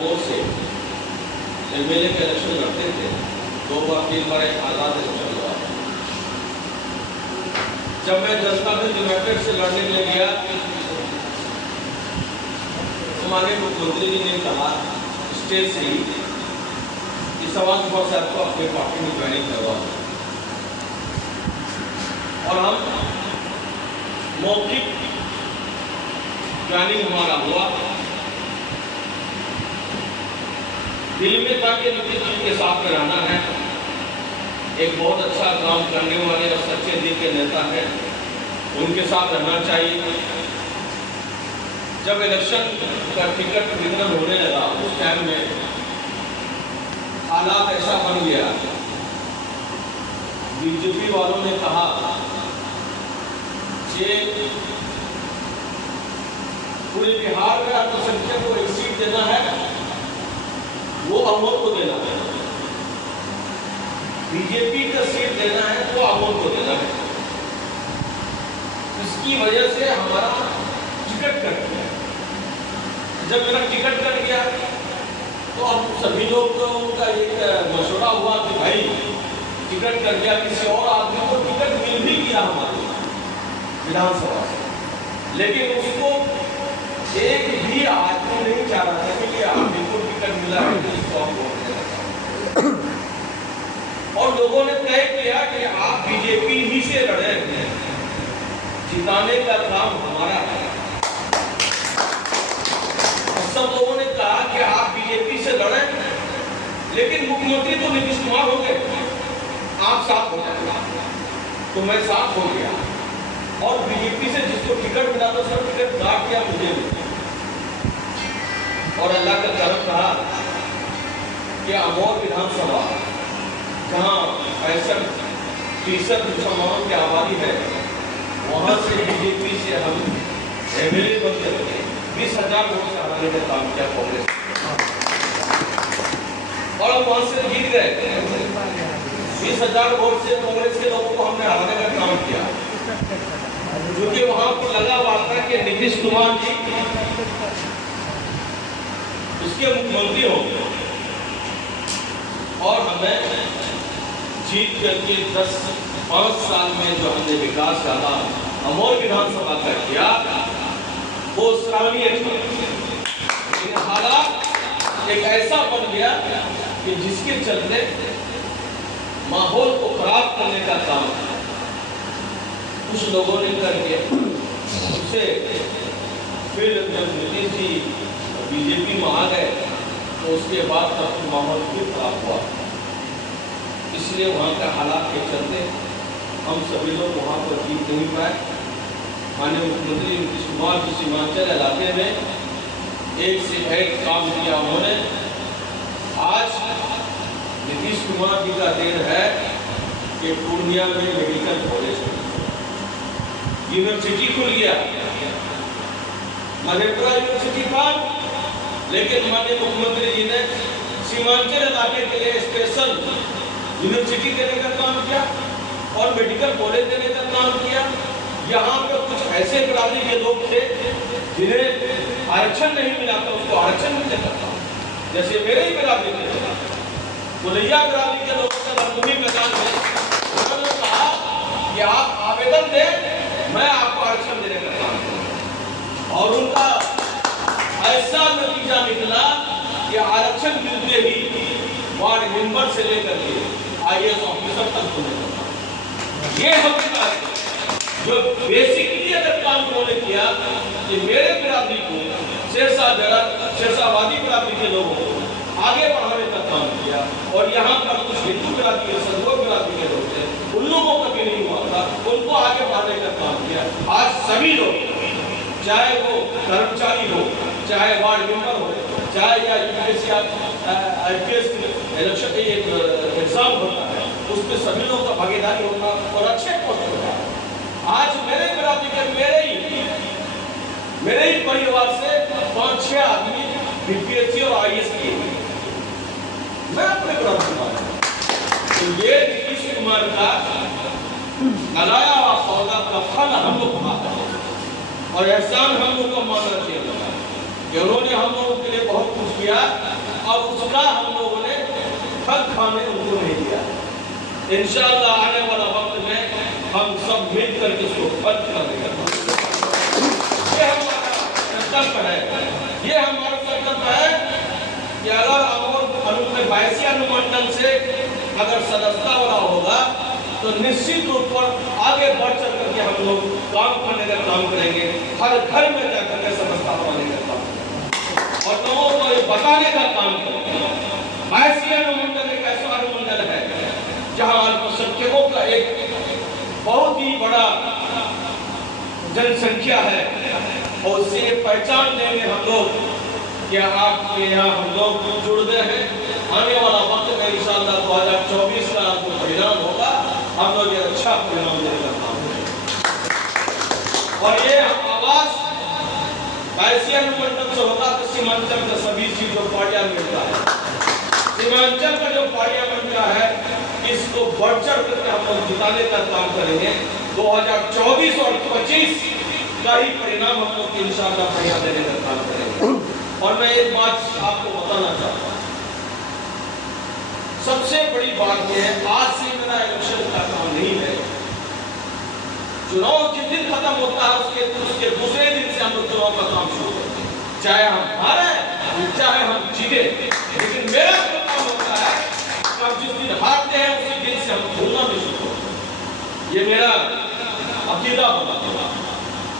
वो से एमएलए के इलेक्शन लड़ते थे, 2 बार 3 बार एक आज़ाद इलेक्शन हुआ। जब मैं जनता दल यूनाइटेड से लड़ने के लिए गया, हमारे मुख्यमंत्री जी ने कहा स्टेज से ही कि समाज बहुत साहब को अपनी पार्टी में ज्वाइनिंग करवा, और हम मौखिक ज्वाइनिंग हमारा हुआ। दिल में था कि नीतीश जी के साथ में रहना है, एक बहुत अच्छा काम करने वाले और सच्चे दिल के नेता है, उनके साथ रहना चाहिए। जब इलेक्शन का टिकट वितरण होने लगा, उस टाइम में हालात ऐसा बन गया, बीजेपी वालों ने कहा कि पूरे बिहार में अल्पसंख्यक को एक सीट देना है, वो अमोल को देना है। बीजेपी का सीट देना है तो अमोल को देना है। इसकी वजह से हमारा टिकट कट गया। जब मेरा टिकट कट गया तो अब सभी लोग, तो उनका एक मशवरा हुआ कि भाई टिकट कट गया, किसी और आदमी को टिकट मिल भी गया हमारे विधानसभा से, लेकिन उसको एक भी आदमी नहीं चाह रहा था कि आदमी को टिकट मिला है तो इसको हम वोट देना। और लोगों ने तय किया कि आप बीजेपी ही से लड़े, जिताने का काम हमारा है। सब लोगों ने कहा कि आप बीजेपी से लड़े, लेकिन मुख्यमंत्री तो नीतीश कुमार हो गए, आप साथ हो जाए। तो मैं साथ हो गया, और बीजेपी से जिसको टिकट मिला तो सब टिकट काट दिया मुझे भी। और अल्लाह का करम रहा कि अमोर विधानसभा, जहाँ 65% मुसलमानों की आबादी है, वहाँ से बीजेपी से हम एमएलए बन गए। 20,000 वोट से हराने का काम किया कांग्रेस, और हम वहाँ से जीत गए। 20,000 वोट से कांग्रेस के लोगों को हमने हराने का काम किया, क्योंकि वहां पर लगा हुआ था कि नीतीश कुमार जी उसके मुख्यमंत्री होंगे, और हमें जीत करके 5 साल में जो हमने विकास कहा अमोर विधानसभा का किया, वो सराहनीय था। लेकिन हालात एक ऐसा बन गया कि जिसके चलते माहौल को खराब करने का काम कुछ लोगों ने करके उससे फिर जब नीतीश जी बीजेपी में आ गए तो उसके बाद तक माहौल फिर खराब हुआ। इसलिए वहाँ का हालात के चलते हम सभी लोग वहाँ पर जीत नहीं पाए। माननीय मुख्यमंत्री नीतीश कुमार जी सीमांचल इलाके में एक से एक काम किया उन्होंने। आज नीतीश कुमार जी का देन है कि पूर्णिया में मेडिकल कॉलेज यूनिवर्सिटी खुल गया, मधेपुरा यूनिवर्सिटी था, लेकिन माननीय मुख्यमंत्री जी ने सीमांचल इलाके के लिए स्पेशल यूनिवर्सिटी देने का काम किया और मेडिकल कॉलेज देने का काम किया। यहाँ पे कुछ ऐसे बिरादरी के लोग थे जिन्हें आरक्षण नहीं मिला था, उसको आरक्षण मिल जाता था, जैसे मेरे ही बिरादरी के पुलिया बिरादरी के लोगों के मजदूरी मैदान में उन्होंने कहा कि आप आवेदन दें, मैं आपको आरक्षण देने का काम करूं, और उनका ऐसा नतीजा निकला कि आरक्षण मिलते ही वार्ड मेंबर से लेकर के आईएएस ऑफिसर तक होने लगा। ये हकीकत जो बेसिकली अगर काम उन्होंने किया कि मेरे बिरादरी को शेरशाहवादी बिरादरी के लोगों को आगे बढ़ाने का काम किया, और यहाँ पर कुछ हिंदू बिरादरी के संगों बिरादरी के लोग थे, उन लोगों का भी नहीं हुआ था, उनको आगे बढ़ाने का काम किया। आज सभी लोग, चाहे वो कर्मचारी हो, चाहे वार्ड मेंबर हो, चाहे या यूपीएससी आईपीएस इलेक्शन एग्जाम होता है, उसमें सभी लोगों का भागीदारी होता और अच्छे पोस्ट होता है। आज मेरे बिरादरी के मेरे ही परिवार से 5-6 आदमी बीपीएससी और आईएएस किए, मैं अपने बिरादरी का। तो ये नीतीश कुमार का लगाया हुआ पौधा का फल हम लोग खाते हैं, और एहसान हम लोग को मानना चाहिए कि उन्होंने हम लोगों के लिए बहुत कुछ किया। और उसका हम लोगों ने फल खाने उनको नहीं दिया। इंशाअल्लाह आने वाला वक्त में हम सब मिल करके इसको फल खाने का ये हमारा संकल्प है। ये हमारा संकल्प है कि अगर अमर बायसी अनुमंडल से अगर सदस्यता वाला होगा तो निश्चित रूप पर आगे बढ़ चल करके हम लोग काम करने का काम करेंगे, हर घर में जाकर के सदस्यता पाने का काम करेंगे और लोगों को ये बताने का काम करेंगे। बायसी अनुमंडल एक ऐसा अनुमंडल है जहाँ अल्पसंख्यकों का एक बहुत ही बड़ा जनसंख्या है और उससे पहचान देंगे हम लोग कि आपके यहाँ हम लोग जुड़ गए हैं। आने वाला वक्त में इंशाअल्लाह 2024 का जो परिणाम होगा हम लोग ये अच्छा परिणाम देने का काम करेंगे। और ये आवाज बायसी अनुमंडल से होगा तो सीमांचल का सभी चीजों पार्लियामेंट मिलता है। सीमांचल का जो पार्लियामेंट का है इसको बढ़ चढ़ करके हम लोग जिताने का काम करेंगे। 2024 और 25 का ही परिणाम हम लोग इंशाअल्लाह बढ़िया देने का काम करेंगे। और मैं एक बात आपको बताना चाहता हूँ, सबसे बड़ी बात यह है आज से मेरा इलेक्शन का काम नहीं है। चुनाव जिस दिन खत्म होता है उसके दूसरे दिन से हम लोग चुनाव का काम शुरू करते हैं, चाहे हम हारे चाहे हम जीते। लेकिन मेरा जो काम होता है हम जिस दिन हारते हैं उसी दिन से हम खेलना भी शुरू करते हैं। ये मेरा अकीदा बना।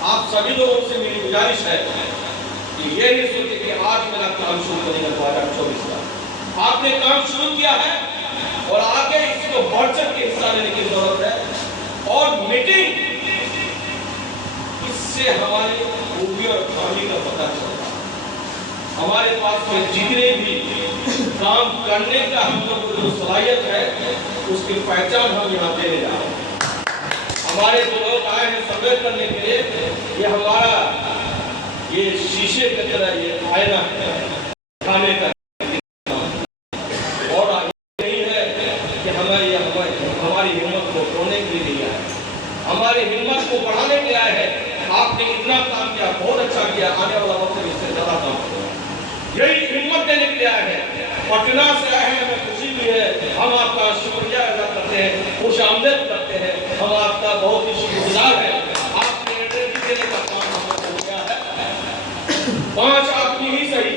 आप सभी लोगों से मेरी गुजारिश है कि ये नहीं सोचे कि आज मेरा काम शुरू करेगा 2024 का। आपने काम शुरू किया है और आगे इसको बढ़ चढ़ के हिस्सा लेने की जरूरत है। और मीटिंग इससे हमारी खूबी और खामी का पता चलता है। हमारे पास में जितने भी काम करने का हम लोग जो सलाहियत है उसकी पहचान हम यहाँ देने जा रहे हैं। हमारे जो लोग आए हैं सर्वे करने के लिए ये हमारा ये शीशे की तरह ये आईना है खाने का। और यही है कि हमारी हिम्मत को तोड़ने के लिए आए, हमारी हिम्मत को बढ़ाने के लिए आए हैं। आपने इतना काम किया, बहुत अच्छा किया, आने वाला वक्त इससे ज्यादा काम करेगा। यही हिम्मत देने के लिए आए हैं। पटना से आए हैं, हमें खुशी भी है। हम आपका शुक्रिया अदा करते हैं, खुश आमदीद करते हैं। हम आपका बहुत ही शुक्रगुजार है। आपने एनर्जी देने का काम हमने किया है। 5 आदमी ही सही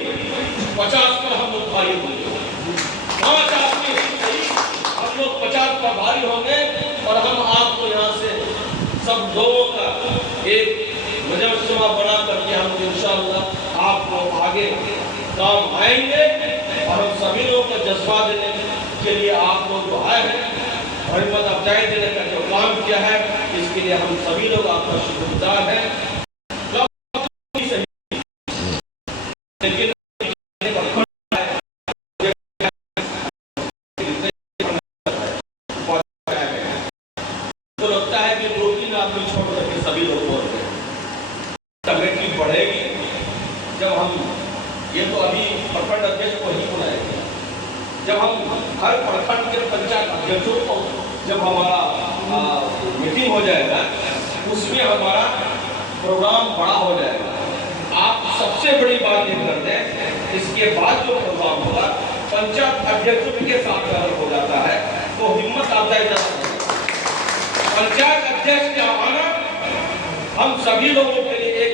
50 पर हम लोग भारी होंगे। 5 आदमी ही सही हम लोग 50 पर भारी होंगे। और हम आपको यहाँ से सब लोगों का एक मुजस्समा बना करके हम इंशाअल्लाह आपको आगे काम आएंगे। और हम सभी लोगों को जज्बा देने के लिए आप लोग जो आए हैं और हिम्मत अफजाई देने का जो काम किया है इसके लिए हम सभी लोग आपका शुक्रगुजार हैं। लेकिन तो लगता है कि 2-3 आदमी छोड़ करके सभी लोग बोल रहे हैं। कमेटी बढ़ेगी जब हम ये तो अभी प्रखंड अध्यक्ष को ही बुलाएंगे। जब हम हर प्रखंड के पंचायत अध्यक्षों को जब हमारा मीटिंग हो जाएगा उसमें हमारा प्रोग्राम बड़ा हो जाएगा। आप सबसे बड़ी बात ये कर दें, इसके बाद जो प्रोग्राम होगा पंचायत अध्यक्षों के साथ अगर हो जाता है तो हिम्मत अफजाई जाता है। पंचायत अध्यक्ष का आना हम सभी लोगों के लिए एक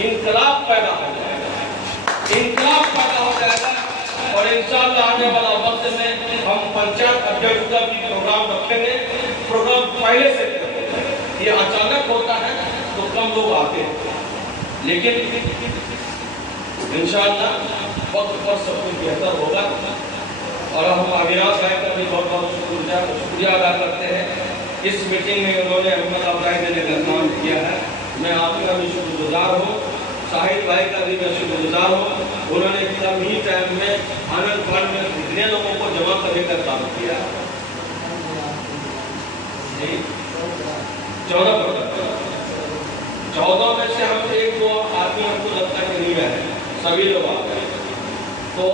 इनकलाब पैदा हो जाएगा। इनकलाब पैदा हो जाएगा और इंशाअल्लाह आने वाला वक्त में हम पंचायत अध्यक्ष का भी प्रोग्राम रखेंगे। प्रोग्राम पहले से ये अचानक होता है तो कम लोग आते हैं, लेकिन इंशाअल्लाह वक्त पर सब कुछ बेहतर होगा। और हम अविनाश भाई का भी बहुत बहुत शुक्रिया अदा करते हैं। इस मीटिंग में उन्होंने हिम्मत अफजाई देने का काम किया है। मैं आपका भी शुक्रगुजार हूँ, शाहिद भाई का भी मैं शुक्रगुजार हूँ। उन्होंने कम ही टाइम में आनंद फंड में कितने लोगों को जमा करने का काम किया। 14 में से हम 1-2 आदमी हमको लगता है नहीं है, सभी लोग आ गए। तो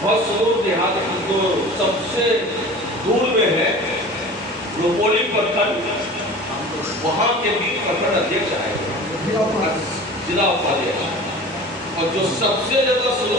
बहुत सुदूर देहात जो सबसे दूर में है रुपोली प्रखंड, वहाँ के भी प्रखंड अध्यक्ष आए, जिला उपाध्यक्ष। और जो सबसे ज्यादा स्लो